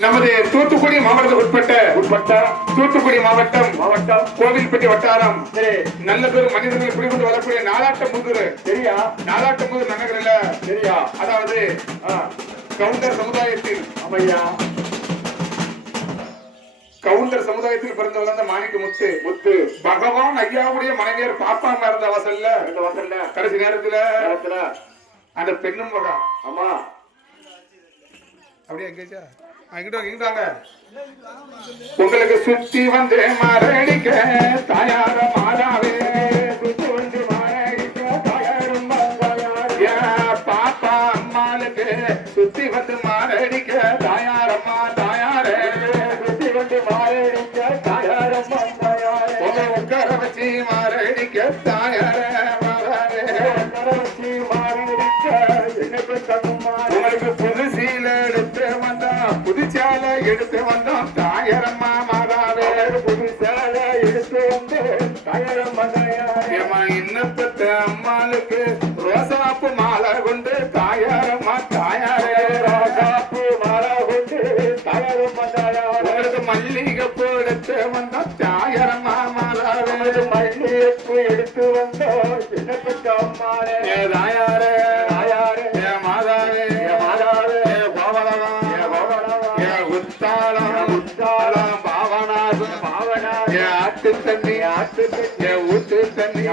நமது தூத்துக்குடி உட்பட்ட தூத்துக்குடி மாவட்டம் கோவில்பட்டி வட்டாரம் நல்லதொரு மனிதர்கள் குடிகொண்டு வரக்கூடிய நாலாட்டமுதூர் சரியா? நாலாட்டமுதூர் நகரில் சரியா? அதாவது கவுண்டர் சமுதாயத்தில் அமையா கவுண்டர் சமுதாயத்தில் பிறந்து வளர்ந்த மாணிக்க முத்து பகவான் ஐயாவுடைய மனைவியர் பாப்பாம இருந்த வாசல்ல கடைசி நேரத்துல அந்த பெண்ணும் மகா ஆமா அப்படியே எங்கேச்சா அங்கிட்டாங்க உங்களுக்கு சுத்தி வந்து மாரடிக்க தாயார மாதாவே சுத்தி வந்து மாரடிக்க தாயாரும் பாப்பா அம்மாளுக்கு சுத்தி வந்து மாரடிக்க தாயாரம்மா தாயாரே சுத்தி வந்து மாரடிக்க தாயாரம்மா தாயாரே உட்கார வச்சு மாரடிக்க தாயார மாதாவே உட்கார வச்சு மாரடிக்க எனக்கு தகுமா உங்களுக்கு புதுசீல எடுத்து வந்தோம் தாயரம்மா மாதாவே புதுசால எடுத்து வந்து தாயரம்மா தாயாரம்மா இன்னத்த அம்மாளுக்கு ரோசாப்பு மாலை கொண்டு தாயாரம்மா தாயாரே ரோசாப்பு மாலை கொண்டு தாயாரம்மா தாயாரே மல்லிகைப்பூ எடுத்து வந்தோம் தாயரம்மா மாதாவே மல்லிகைப்பூ எடுத்து வந்தோம் சின்னப்பட்ட அம்மாளே தாயாரே தண்ணி ஊத்து தண்ணி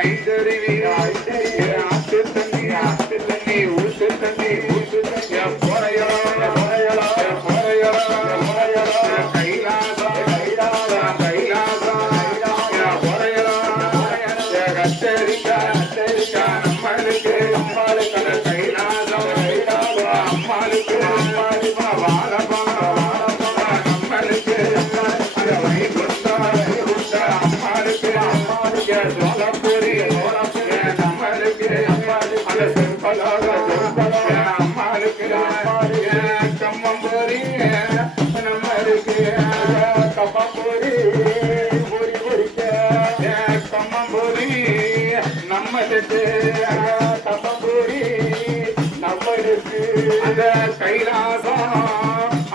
ஐதருவி ஆத்து தண்ணி ஊத்து தண்ணி அந்த கைலாசம்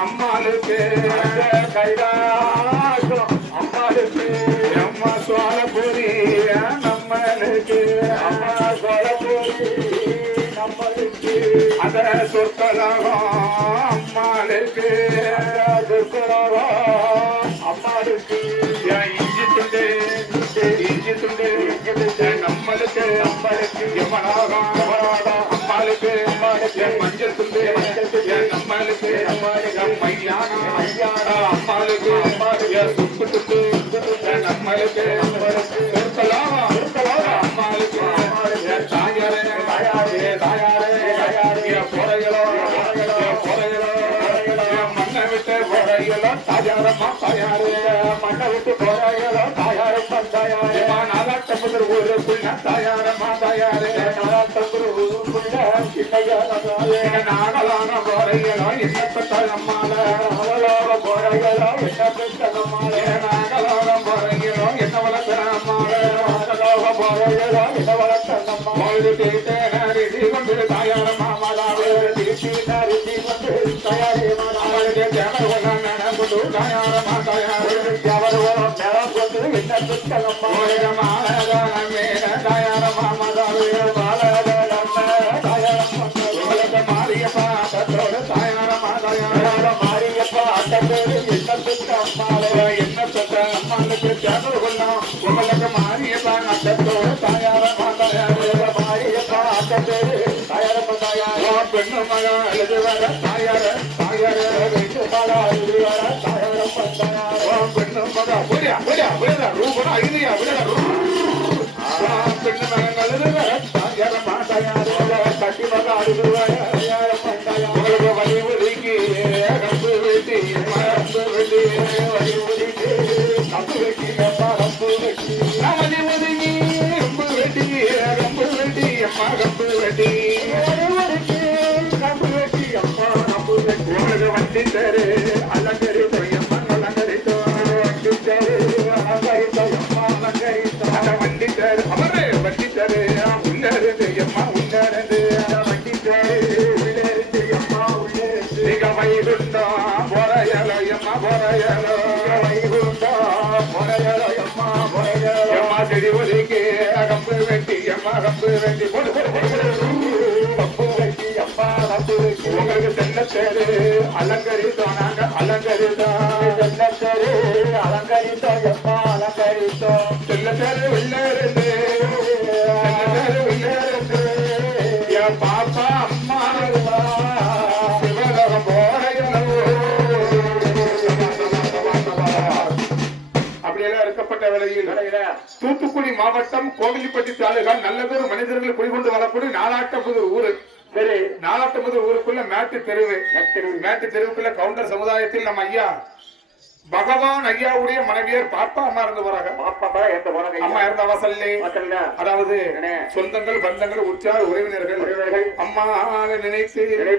அம்மாளுக்கு அம்மா சோழபுரி நம்மளுக்கு அத சொற்களாகும் அம்மாளுக்கு அம்மாளுக்கு இஞ்சி துண்டு நம்மளுக்கு எவனாகும் அம்மாளுக்கு மஞ்சள் துண்டு நம்மளுக்கு அம்மாளுக்கு சுப்பு துண்டு நம்மளுக்கு அம்மாளுக்கு மண்ணை விட்டு போறைகளோ தாயாரம்மா தாயாரு மண்ணை விட்டு போறைகளோ தாயாரம்மா தாயாரு நாலாட்டம்புதர் ஊருக்குள்ள தாயாரம்மா தாயாரு நாலாட்டம்புதர் ஊருக்குள்ள நாகலான போறைகளோ எண்ணப்பட்ட அம்மால நாகலான போறைகளோ எண்ணப்பட்ட அம்மால நாகலான போறைகளோ என்ன வளர்க்கிற அம்மால நாகலான போறைகளோ என்ன வளர்த்த அம்மா தீர்த்தி கொண்டு தாயாரம்மா மாதாவே தீர்த்தி கொண்டு தாயாரே மாதாவே கொண்டு தாயாரம்மா தாயாரே கொண்டு என்ன புத்தகம்மா தாயாரம்மா மாதாவே மாரியப்பா தத்தோடு தாயாரம்மா தாயார மாரியப்பா தத்தோடு என்ன புத்தம்மாவே என்ன புத்த அம்மாளுக்கு தேவை கொள்ளோம் உங்களுக்கு மாரியப்பா தத்தோடு தாயாரம்மா தாயாரே மாரியப்பா தத்தோடு தாயாரம்மா தாயார பெண்ணு மகா எழுது வர தாயார தாயார ரெண்டு மகா எழுது வர தாயாரம்மா தாயார பெண்ணு மகா விடுதா ரூபா ஐதியா விடுதா பெண்ணு மகன் எழுது வர தாயாரம்மா தாயார கட்டி மகா அழுது வர உங்களுக்கு வழி ஒதுக்கி கம்பு வெட்டி மரம்பு வெட்டி வழி ஒதுக்கி கம்பு வெட்டி மரம்பு வெட்டி வழி ஒதுங்கி கம்பு வெட்டி கம்பு வெட்டி அம்மா கம்பு வெட்டி கம்பு வெட்டி அம்மா கம்பு வெட்டி உங்களுக்கு வண்டி தரு அலங்கரித்தோ அம்மா அலங்கரித்தோ வண்டி தரு அலங்கரித்தோ அம்மா அலங்கரித்தோ வண்டி தரு அவரே வண்டி தரு உள்ள இருந்து கம்பு வேண்டி உங்களுக்கு சென்னத்தேரு அலங்கரித்தோம் நாங்க அலங்கரித்தோம் சென்னத்தேரு அலங்கரித்தோம் எப்பா அலங்கரித்தோம் சென்னத்தேரு உள்ளேருந்து சென்னத்தேரு உள்ளேருந்து என் பாப்பா அம்மா சிவலகம் போடையளவு அப்படியெல்லாம் இருக்கப்பட்ட வேளையில் தூத்துக்குடி மாவட்டம் கோவிலிப்பட்டி தாலுகா நல்லதொரு மனிதர்கள் குடிகொண்டு வரக்கூடிய நாலாட்டம்புதூர் ஊரு. சரி, நாலாட்டம்புதூர் ஊருக்குள்ள மேட்டு தெருவு. மேட்டு தெருவுக்குள்ள கவுண்டர் சமுதாயத்தில் நம்ம ஐயா பகவான் ஐயாவுடைய மனைவியர் பாப்பா அம்மா இருந்து போறாங்க. அம்மா இருந்த வாசல்லே, அதாவது சொந்தங்கள் பந்தங்கள் உற்சாக உறவினர்கள் அம்மா நினைத்து